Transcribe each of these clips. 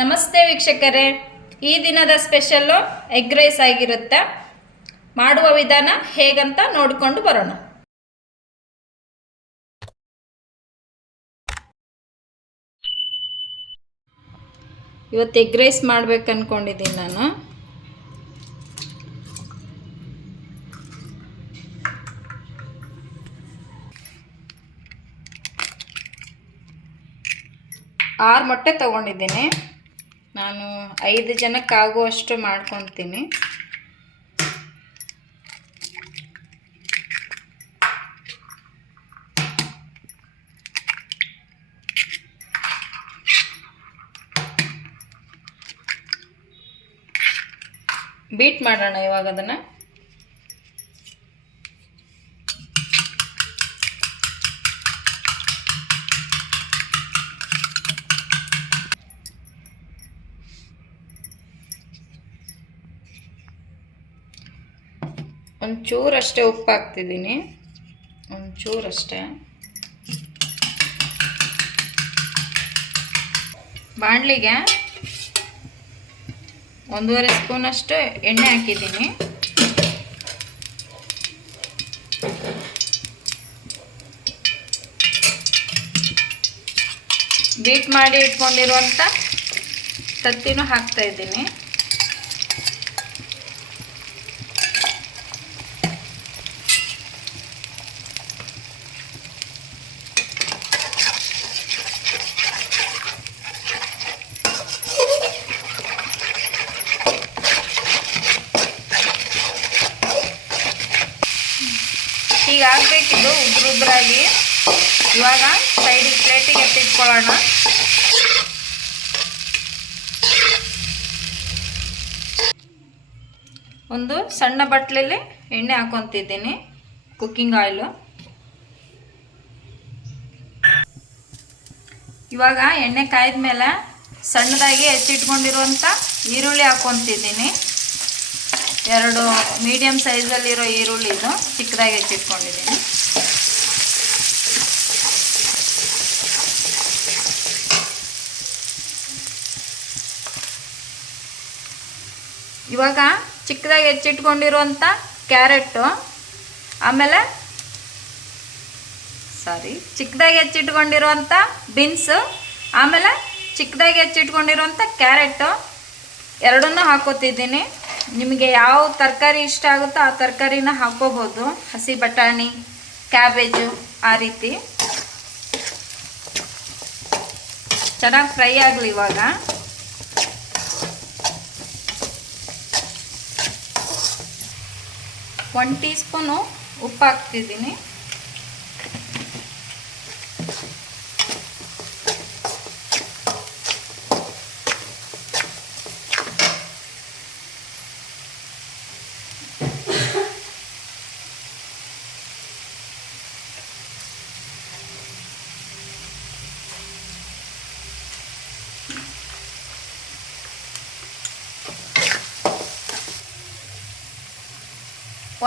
ನಮಸ್ತೆ ವೀಕ್ಷಕರೇ, ಈ ದಿನದ ಸ್ಪೆಷಲ್ಲು ಎಗ್ ರೈಸ್ ಆಗಿರುತ್ತೆ. ಮಾಡುವ ವಿಧಾನ ಹೇಗಂತ ನೋಡಿಕೊಂಡು ಬರೋಣ. ಇವತ್ತು ಎಗ್ ರೈಸ್ ಮಾಡ್ಬೇಕು ಅನ್ಕೊಂಡಿದ್ದೀನಿ ನಾನು. ಆರು ಮೊಟ್ಟೆ ತಗೊಂಡಿದ್ದೀನಿ. ನಾನು 5 ಜನಕ್ಕೆ ಆಗುವಷ್ಟು ಮಾಡ್ಕೊತೀನಿ. ಬೀಟ್ ಮಾಡೋಣ ಇವಾಗ ಅದನ್ನು. ಒಂಚೂರಷ್ಟೇ ಉಪ್ಪು ಹಾಕ್ತಿದ್ದೀನಿ, ಒಂಚೂರಷ್ಟೇ. ಬಾಣಲಿಗೆ 1.5 ಸ್ಪೂನಷ್ಟು ಎಣ್ಣೆ ಹಾಕಿದ್ದೀನಿ. ಬೀಟ್ ಮಾಡಿ ಇಟ್ಕೊಂಡಿರುವಂಥ ತತ್ತಿನೂ ಹಾಕ್ತಾ ಇದ್ದೀನಿ. ಈಗ ಆಗಬೇಕಿದು ಉದ್ರಾಗಿ. ಇವಾಗ ಸೈಡಿಗೆ ಪ್ಲೇಟಿಗೆ ಎತ್ತಿಟ್ಕೊಳ್ಳೋಣ. ಒಂದು ಸಣ್ಣ ಬಟ್ಲಲ್ಲಿ ಎಣ್ಣೆ ಹಾಕೊತಿದ್ದೀನಿ, ಕುಕ್ಕಿಂಗ್ ಆಯಿಲು. ಇವಾಗ ಎಣ್ಣೆ ಕಾಯ್ದ ಮೇಲೆ ಸಣ್ಣದಾಗಿ ಹೆಚ್ಚಿಟ್ಕೊಂಡಿರುವಂಥ ಈರುಳ್ಳಿ ಹಾಕೊತಿದ್ದೀನಿ. 2 ಮೀಡಿಯಮ್ ಸೈಜಲ್ಲಿರೋ ಈರುಳ್ಳಿ, ಇದು ಚಿಕ್ಕದಾಗಿ ಹೆಚ್ಚಿಟ್ಕೊಂಡಿದ್ದೀನಿ. ಇವಾಗ ಚಿಕ್ಕದಾಗಿ ಹೆಚ್ಚಿಟ್ಕೊಂಡಿರುವಂಥ ಕ್ಯಾರೆಟು, ಆಮೇಲೆ ಚಿಕ್ಕದಾಗಿ ಹೆಚ್ಚಿಟ್ಕೊಂಡಿರುವಂಥ ಬೀನ್ಸು, ಆಮೇಲೆ ಚಿಕ್ಕದಾಗಿ ಹೆಚ್ಚಿಟ್ಕೊಂಡಿರುವಂಥ ಕ್ಯಾರೆಟು ಎರಡನ್ನೂ ಹಾಕೋತಿದ್ದೀನಿ. ನಿಮಗೆ ಯಾವ ತರಕಾರಿ ಇಷ್ಟ ಆಗುತ್ತೋ ಆ ತರಕಾರಿನ ಹಾಕೋಬೋದು. ಹಸಿ ಬಟಾಣಿ, ಕ್ಯಾಬೇಜು, ಆ ರೀತಿ. ಚೆನ್ನಾಗಿ ಫ್ರೈ ಆಗಲಿ. ಇವಾಗ 1 ಟೀ ಸ್ಪೂನು ಉಪ್ಪು ಹಾಕ್ತಿದ್ದೀನಿ.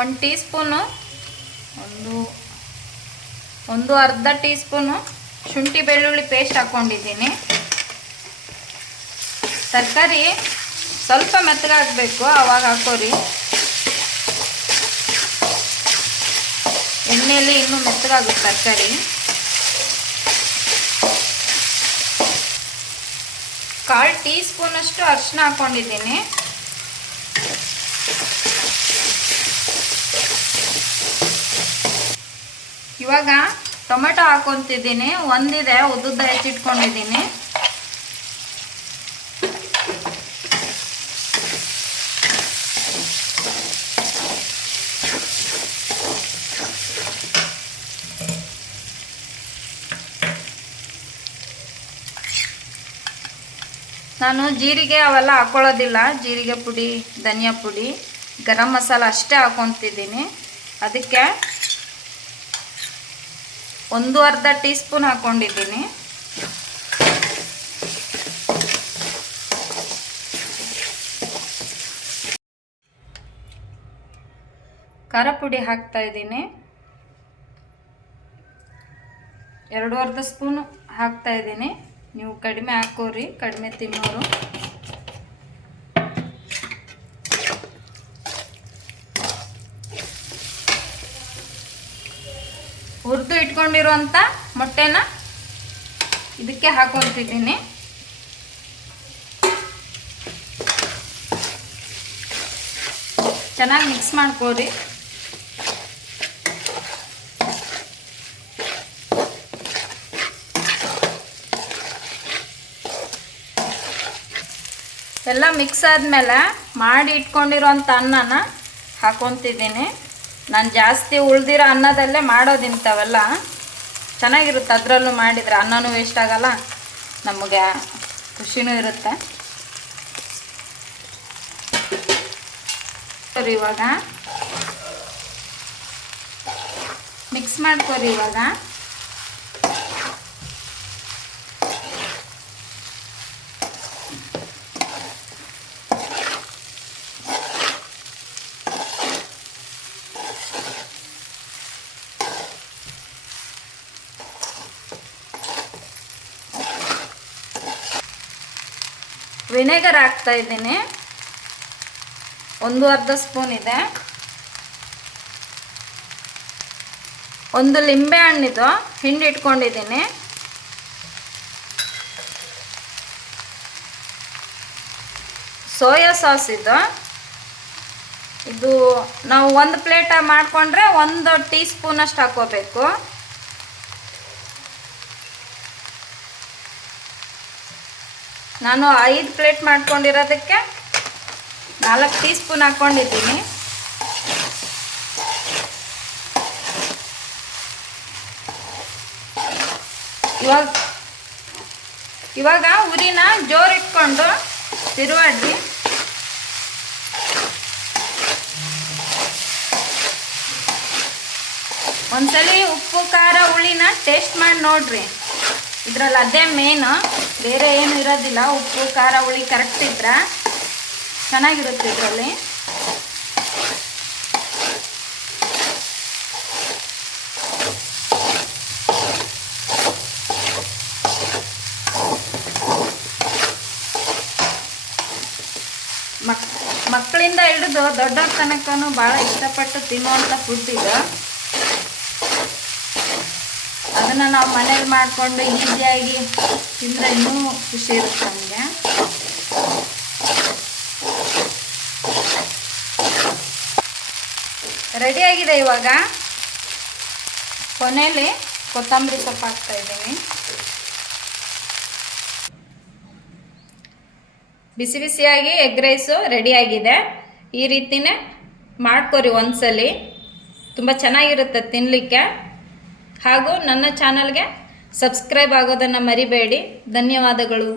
ಒಂದು ಟೀ ಸ್ಪೂನು, ಒಂದು ಅರ್ಧ ಟೀ ಸ್ಪೂನು ಶುಂಠಿ ಬೆಳ್ಳುಳ್ಳಿ ಪೇಸ್ಟ್ ಹಾಕ್ಕೊಂಡಿದ್ದೀನಿ. ತರಕಾರಿ ಸ್ವಲ್ಪ ಮೆತ್ತಗಾಗಬೇಕು, ಆವಾಗ ಹಾಕೋರಿ. ಎಣ್ಣೆಯಲ್ಲಿ ಇನ್ನೂ ಮೆತ್ತಗಾಗುತ್ತೆ ತರಕಾರಿ. ಕಾಲು ಟೀ ಸ್ಪೂನಷ್ಟು ಅರಿಶಿನ ಹಾಕ್ಕೊಂಡಿದ್ದೀನಿ. ಇವಾಗ ಟೊಮೆಟೊ ಹಾಕೊತಿದ್ದೀನಿ. ಒಂದಿದೆ, ಉದ್ದುದ್ದ ಹೆಚ್ಚಿಟ್ಕೊಂಡಿದ್ದೀನಿ. ನಾನು ಜೀರಿಗೆ ಅವೆಲ್ಲ ಹಾಕೊಳ್ಳೋದಿಲ್ಲ. ಜೀರಿಗೆ ಪುಡಿ, ಧನಿಯಾ ಪುಡಿ, ಗರಂ ಮಸಾಲ ಅಷ್ಟೇ ಹಾಕೊತಿದ್ದೀನಿ. ಅದಕ್ಕೆ 1/2 ಟೀ ಸ್ಪೂನ್ ಹಾಕ್ಕೊಂಡಿದ್ದೀನಿ. ಖಾರ ಪುಡಿ ಹಾಕ್ತಾ ಇದ್ದೀನಿ. 2.5 ಸ್ಪೂನ್ ಹಾಕ್ತಾ ಇದ್ದೀನಿ. ನೀವು ಕಡಿಮೆ ಹಾಕೋರಿ, ಕಡಿಮೆ ತಿನ್ನೋರು. ಹುರಿದು ಇಟ್ಕೊಂಡಿರುವಂಥ ಮೊಟ್ಟೆನ ಇದಕ್ಕೆ ಹಾಕೊತಿದ್ದೀನಿ. ಚೆನ್ನಾಗಿ ಮಿಕ್ಸ್ ಮಾಡ್ಕೊರಿ. ಎಲ್ಲ ಮಿಕ್ಸ್ ಆದಮೇಲೆ ಮಾಡಿ ಇಟ್ಕೊಂಡಿರೋಂಥ ಅನ್ನನ ಹಾಕೊತಿದ್ದೀನಿ. ನಾನು ಜಾಸ್ತಿ ಉಳ್ದಿರೋ ಅನ್ನದಲ್ಲೇ ಮಾಡೋದಿಂಥವೆಲ್ಲ ಚೆನ್ನಾಗಿರುತ್ತೆ. ಅದರಲ್ಲೂ ಮಾಡಿದರೆ ಅನ್ನನೂ ವೇಸ್ಟ್ ಆಗಲ್ಲ, ನಮಗೆ ಖುಷಿನೂ ಇರುತ್ತೆ. ಇವಾಗ ಮಿಕ್ಸ್ ಮಾಡ್ಕೊರಿ. ಇವಾಗ ವಿನೆಗರ್ ಹಾಕ್ತಾ ಇದ್ದೀನಿ. 1/2 ಸ್ಪೂನ್ ಇದೆ. 1 ಲಿಂಬೆ ಹಣ್ಣಿದು ಹಿಂಡಿ ಇಟ್ಕೊಂಡಿದ್ದೀನಿ. ಸೋಯಾ ಸಾಸ್ ಇದು ನಾವು 1 ಪ್ಲೇಟ್ ಮಾಡಿಕೊಂಡ್ರೆ 1 ಟೀ ಸ್ಪೂನ್ ಅಷ್ಟು ಹಾಕೋಬೇಕು. ನಾನು 5 ಪ್ಲೇಟ್ ಮಾಡ್ಕೊಂಡಿರೋದಕ್ಕೆ 4 ಟೀ ಸ್ಪೂನ್ ಹಾಕ್ಕೊಂಡಿದ್ದೀನಿ. ಇವಾಗ ಉರಿನ ಜೋರಿಟ್ಕೊಂಡು ತಿರುವಾಡ್ರಿ. ಒಂದ್ಸಲಿ ಉಪ್ಪು ಖಾರ ಹುಳಿನ ಟೇಸ್ಟ್ ಮಾಡಿ ನೋಡ್ರಿ. ಇದರಲ್ಲಿ ಅದೇ ಮೇನು, ಬೇರೆ ಏನು ಇರೋದಿಲ್ಲ. ಉಪ್ಪು ಖಾರ ಹುಳಿ ಕರೆಕ್ಟ್ ಇದ್ರೆ ಚೆನ್ನಾಗಿರುತ್ತೆ ಇದರಲ್ಲಿ. ಮಕ್ಕಳಿಂದ ಹಿಡಿದು ದೊಡ್ಡವ್ರ ತನಕನೂ ಭಾಳ ಇಷ್ಟಪಟ್ಟು ತಿನ್ನುವಂಥ ಫುಡ್ ಇದು. ಅದನ್ನು ನಾವು ಮನೇಲಿ ಮಾಡಿಕೊಂಡು ಈಸಿಯಾಗಿ ತಿಂದರೆ ಇನ್ನೂ ಖುಷಿ ಇರುತ್ತೆ ನಮಗೆ. ರೆಡಿಯಾಗಿದೆ. ಇವಾಗ ಕೊನೆಯಲ್ಲಿ ಕೊತ್ತಂಬರಿ ಸೊಪ್ಪು ಹಾಕ್ತಾ ಇದ್ದೀನಿ. ಬಿಸಿ ಬಿಸಿಯಾಗಿ ಎಗ್ ರೈಸು ರೆಡಿಯಾಗಿದೆ. ಈ ರೀತಿಯೇ ಮಾಡ್ಕೊರಿ ಒಂದ್ಸಲಿ, ತುಂಬ ಚೆನ್ನಾಗಿರುತ್ತೆ ತಿನ್ನಲಿಕ್ಕೆ. ಹಾಗೂ ನನ್ನ ಚಾನಲ್ಗೆ ಸಬ್ಸ್ಕ್ರೈಬ್ ಆಗೋದನ್ನು ಮರಿಬೇಡಿ. ಧನ್ಯವಾದಗಳು.